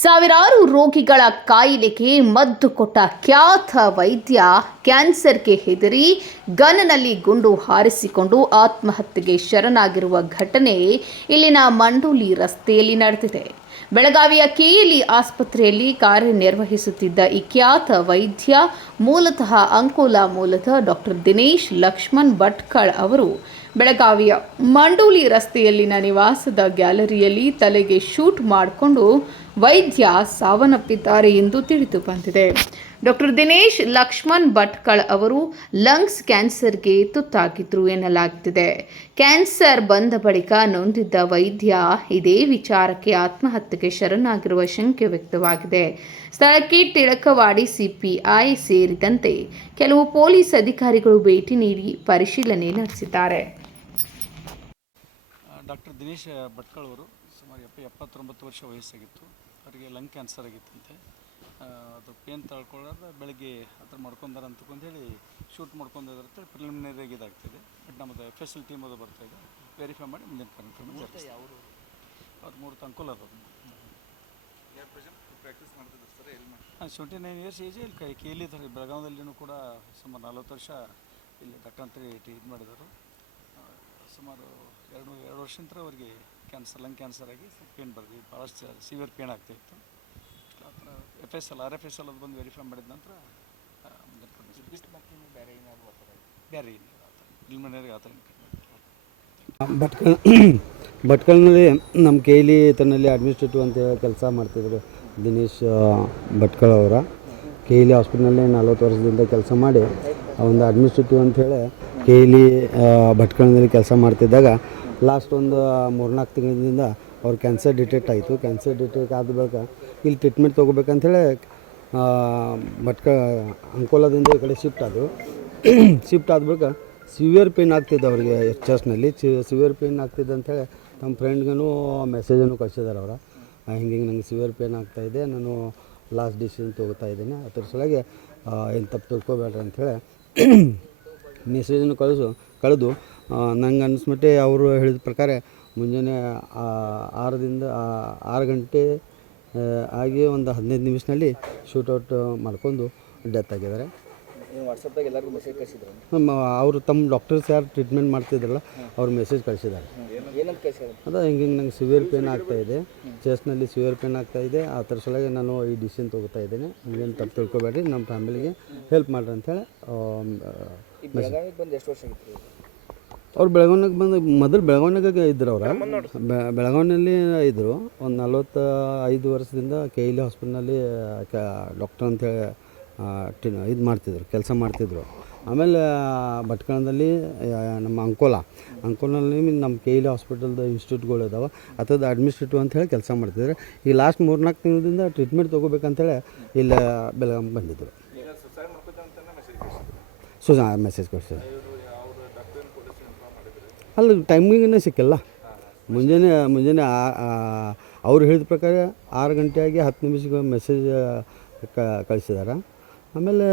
ಸಾವಿರಾರು ರೋಗಿಗಳ ಕಾಯಿಲೆಗೆ ಮದ್ದು ಕೊಟ್ಟ ಖ್ಯಾತ ವೈದ್ಯ ಕ್ಯಾನ್ಸರ್ಗೆ ಹೆದರಿ ಗನ್ನಲ್ಲಿ ಗುಂಡು ಹಾರಿಸಿಕೊಂಡು ಆತ್ಮಹತ್ಯೆಗೆ ಶರಣಾಗಿರುವ ಘಟನೆ ಇಲ್ಲಿನ ಮಂಡೋಲಿ ರಸ್ತೆಯಲ್ಲಿ ನಡೆದಿದೆ. ಬೆಳಗಾವಿಯ ಕೆಎಲ್ಇ ಆಸ್ಪತ್ರೆಯಲ್ಲಿ ಕಾರ್ಯನಿರ್ವಹಿಸುತ್ತಿದ್ದ ಈ ಖ್ಯಾತ ವೈದ್ಯ ಮೂಲತಃ ಅಂಕೋಲಾ ಮೂಲದ ಡಾಕ್ಟರ್ ದಿನೇಶ್ ಲಕ್ಷ್ಮಣ್ ಭಟ್ಕಳ್ ಅವರು ಬೆಳಗಾವಿಯ ಮಂಡೋಲಿ ರಸ್ತೆಯಲ್ಲಿನ ನಿವಾಸದ ಗ್ಯಾಲರಿಯಲ್ಲಿ ತಲೆಗೆ ಶೂಟ್ ಮಾಡಿಕೊಂಡು ವೈದ್ಯ ಸಾವನ್ನಪ್ಪಿದ್ದಾರೆ ಎಂದು ತಿಳಿದು ಬಂದಿದೆ. ಡಾಕ್ಟರ್ ದಿನೇಶ್ ಲಕ್ಷ್ಮಣ್ ಭಟ್ಕಳ್ ಅವರು ಲಂಗ್ಸ್ ಕ್ಯಾನ್ಸರ್ಗೆ ತುತ್ತಾಗಿದ್ರು ಎನ್ನಲಾಗುತ್ತಿದೆ. ಕ್ಯಾನ್ಸರ್ ಬಂದ ಬಳಿಕ ನೊಂದಿದ್ದ ವೈದ್ಯ ಇದೇ ವಿಚಾರಕ್ಕೆ ಆತ್ಮಹತ್ಯೆಗೆ ಶರಣಾಗಿರುವ ಶಂಕೆ ವ್ಯಕ್ತವಾಗಿದೆ. ಸ್ಥಳಕ್ಕೆ ಟಿಳಕವಾಡಿ ಸಿಪಿಐ ಸೇರಿದಂತೆ ಕೆಲವು ಪೊಲೀಸ್ ಅಧಿಕಾರಿಗಳು ಭೇಟಿ ನೀಡಿ ಪರಿಶೀಲನೆ ನಡೆಸಿದ್ದಾರೆ. ಡಾಕ್ಟರ್ ದಿನೇಶ್ ಭಟ್ಕಳ್ ಅವರು ಸುಮಾರು 79 ವರ್ಷ ವಯಸ್ಸಾಗಿತ್ತು. ಅವರಿಗೆ ಲಂಗ್ ಕ್ಯಾನ್ಸರ್ ಆಗಿತ್ತಂತೆ. ಅದು ಪೇನ್ ತಳ್ಕೊಳ್ಳೋದು ಬೆಳಗ್ಗೆ ಆ ಥರ ಮಾಡ್ಕೊಂಡಾರ ಅಂತಂದು ಹೇಳಿ ಶೂಟ್ ಮಾಡ್ಕೊಂಡಿರುತ್ತೆ. ಪ್ರಿಲಿಮಿನರಿಯಾಗಿ ಇದಾಗ್ತಿದೆ. ಬಟ್ ನಮ್ಮದು FSL ಟೀಮ್ ಅದು ಬರ್ತಾಯಿದೆ, ವೆರಿಫೈ ಮಾಡಿ ಮುಂದಿನ ಕಾರ್ಯಕ್ರಮ ಜಾಸ್ತಿ. ಅವ್ರು 3 ಅಂಕೋಲ ಅದು 79 ಇಯರ್ಸ್ ಏಜ್. ಇಲ್ಲಿ KLE ಇದ್ದಾರೆ. ಬೆಳಗಾವಿಯಲ್ಲಿನೂ ಕೂಡ ಸುಮಾರು 40 ವರ್ಷ ಇಲ್ಲಿ ಡಾಕ್ಟರ್ ಅಂತ ಇದು ಮಾಡಿದರು. ಸುಮಾರು 2 ವರ್ಷದಿಂದ ಅವರಿಗೆ ಲಂಗ್ ಕ್ಯಾನ್ಸರ್ ಆಗಿ ಪೇನ್ ಬರ್ದು ಭಾಳಷ್ಟು ಸಿವಿಯರ್ ಪೇನ್ ಆಗ್ತಾಯಿತ್ತು. ಆ ಥರ RFSL ಅದು ಬಂದು ವೆರಿಫೈ ಮಾಡಿದ ನಂತರ ಬೇರೆ ಪ್ರಿಲಿಮಿನರಿ ಆ ಥರ ಭಟ್ಕಳ್ನಲ್ಲಿ ನಮ್ಮ KLE ತನ್ನಲ್ಲಿ ಅಡ್ಮಿನಿಸ್ಟ್ರೇಟಿವ್ ಅಂತ ಕೆಲಸ ಮಾಡ್ತಿದ್ರು ದಿನೇಶ್ ಭಟ್ಕಳ್ ಅವರ. KLE ಹಾಸ್ಪಿಟ್ಲಲ್ಲಿ 40 ವರ್ಷದಿಂದ ಕೆಲಸ ಮಾಡಿ ಒಂದು ಅಡ್ಮಿನಿಸ್ಟ್ರೇಟಿವ್ ಅಂಥೇಳಿ KLE ಭಟ್ಕಳ್ನಲ್ಲಿ ಕೆಲಸ ಮಾಡ್ತಿದ್ದಾಗ ಲಾಸ್ಟ್ ಒಂದು 3-4 ತಿಂಗಳಿಂದ ಅವ್ರು ಕ್ಯಾನ್ಸರ್ ಡಿಟೆಕ್ಟ್ ಆಯಿತು. ಕ್ಯಾನ್ಸರ್ ಡಿಟೆಕ್ಟ್ ಆದ ಬಳಿಕ ಇಲ್ಲಿ ಟ್ರೀಟ್ಮೆಂಟ್ ತೊಗೋಬೇಕಂಥೇಳಿ ಅಂಕೋಲಾದಿಂದ ಈ ಕಡೆ ಶಿಫ್ಟ್ ಆದ ಬಳಿಕ ಸಿವಿಯರ್ ಪೇನ್ ಆಗ್ತಿದ್ದೆ ಅವರಿಗೆ ಚೆಸ್ಟ್ನಲ್ಲಿ. ಸಿವಿಯರ್ ಪೇನ್ ಆಗ್ತಿದ್ದೆ ಅಂಥೇಳಿ ನಮ್ಮ ಫ್ರೆಂಡ್ಗೂ ಮೆಸೇಜನ್ನು ಕಳಿಸಿದ್ದಾರೆ ಅವರು. ಹಿಂಗೆ ನಂಗೆ ಸಿವಿಯರ್ ಪೇನ್ ಆಗ್ತಾಯಿದೆ, ನಾನು ಲಾಸ್ಟ್ ಡಿಸಿಷನ್ ತೊಗೋತಾ ಇದ್ದೀನಿ, ಅದ್ರ ಸಲುವಾಗಿ ಏನು ತಪ್ಪು ತಿಳ್ಕೊಬೇಡ್ರಿ ಅಂಥೇಳಿ ಮೆಸೇಜನ್ನು ಕಳೆದು ನಂಗೆ ಅನ್ನಿಸ್ಮಟ್ಟೆ ಅವರು ಹೇಳಿದ ಪ್ರಕಾರ ಮುಂಜಾನೆ 6 ಗಂಟೆ ಆಗಿ ಒಂದು 15 ನಿಮಿಷದಲ್ಲಿ ಶೂಟೌಟ್ ಮಾಡ್ಕೊಂಡು ಡೆತ್ ಆಗಿದ್ದಾರೆ. ವಾಟ್ಸಪ್ದಾಗ ಎಲ್ಲರಿಗೂ ಮೆಸೇಜ್ ಕಳಿಸಿದ್ರು. ಅವರು ತಮ್ಮ ಡಾಕ್ಟರ್ಸ್ ಯಾರು ಟ್ರೀಟ್ಮೆಂಟ್ ಮಾಡ್ತಿದ್ರಲ್ಲ ಅವ್ರು ಮೆಸೇಜ್ ಕಳಿಸಿದ್ದಾರೆ. ಅದ ಹಿಂಗೆ ನಂಗೆ ಸಿವಿಯರ್ ಪೇನ್ ಆಗ್ತಾಯಿದೆ, ಚೆಸ್ಟ್ನಲ್ಲಿ ಸಿವಿಯರ್ ಪೇನ್ ಆಗ್ತಾಯಿದೆ, ಆ ಥರ ಸಲುವಾಗಿ ನಾನು ಈ ಡಿಸಿಷನ್ ತೊಗೋತಾ ಇದ್ದೀನಿ, ನೀವೇನು ತಪ್ಪು ತಿಳ್ಕೊಬೇಡ್ರಿ, ನಮ್ಮ ಫ್ಯಾಮಿಲಿಗೆ ಹೆಲ್ಪ್ ಮಾಡಿರಿ ಅಂಥೇಳಿ ಬೆಳಗಾವಿಗೆ ಬಂದು ಎಷ್ಟು ವರ್ಷ ಆಗಿತ್ತು? ಅವ್ರು ಬೆಳಗಾವಿನಾಗ ಬಂದು ಮೊದಲು ಬೆಳಗಾವಿನಾಗ ಇದ್ದರು. ಅವರು ಬೆಳಗಾವಿನಲ್ಲಿ ಇದ್ದರು. ಒಂದು 45 ವರ್ಷದಿಂದ KLE ಹಾಸ್ಪಿಟ್ಲಲ್ಲಿ ಡಾಕ್ಟರ್ ಅಂಥೇಳಿ ಇದು ಮಾಡ್ತಿದ್ರು, ಕೆಲಸ ಮಾಡ್ತಿದ್ರು. ಆಮೇಲೆ ಭಟ್ಕಳದಲ್ಲಿ ನಮ್ಮ ಅಂಕೋಲಲ್ಲಿ ನಮ್ಮ KLE ಹಾಸ್ಪಿಟಲ್ದ ಇನ್ಸ್ಟಿಟ್ಯೂಟ್ಗಳು ಇದ್ದಾವೆ, ಅಥದ್ದು ಅಡ್ಮಿನಿಸ್ಟ್ರೇಟಿವ್ ಅಂಥೇಳಿ ಕೆಲಸ ಮಾಡ್ತಿದ್ರು. ಈ ಲಾಸ್ಟ್ 3-4 ತಿಂಗಳಿಂದ ಟ್ರೀಟ್ಮೆಂಟ್ ತೊಗೋಬೇಕಂತೇಳಿ ಇಲ್ಲಿ ಬೆಳಗಾವಿ ಬಂದಿದ್ದರು. ಮೆಸೇಜ್ ಕಳಿಸಿದ್ರು. ಅಲ್ಲ, ಟೈಮಿಂಗೇ ಸಿಕ್ಕಿಲ್ಲ. ಮುಂಜಾನೆ ಅವ್ರು ಹೇಳಿದ ಪ್ರಕಾರ 6 ಗಂಟೆ ಆಗಿ 10 ನಿಮಿಷಕ್ಕೆ ಮೆಸೇಜ್ ಕಳಿಸಿದ್ದಾರೆ. ಆಮೇಲೆ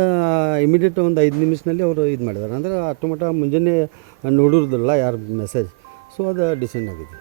ಇಮಿಡಿಯೇಟ್ ಒಂದು 5 ನಿಮಿಷದಲ್ಲಿ ಅವರು ಇದು ಮಾಡಿದ್ದಾರೆ. ಅಂದರೆ ಅಷ್ಟು ಮಟ್ಟ ಮುಂಜಾನೆ ನೋಡಿರೋದಿಲ್ಲ ಯಾರು ಮೆಸೇಜ್, ಸೊ ಅದು ಡಿಸೈನ್ ಆಗಿದೆ.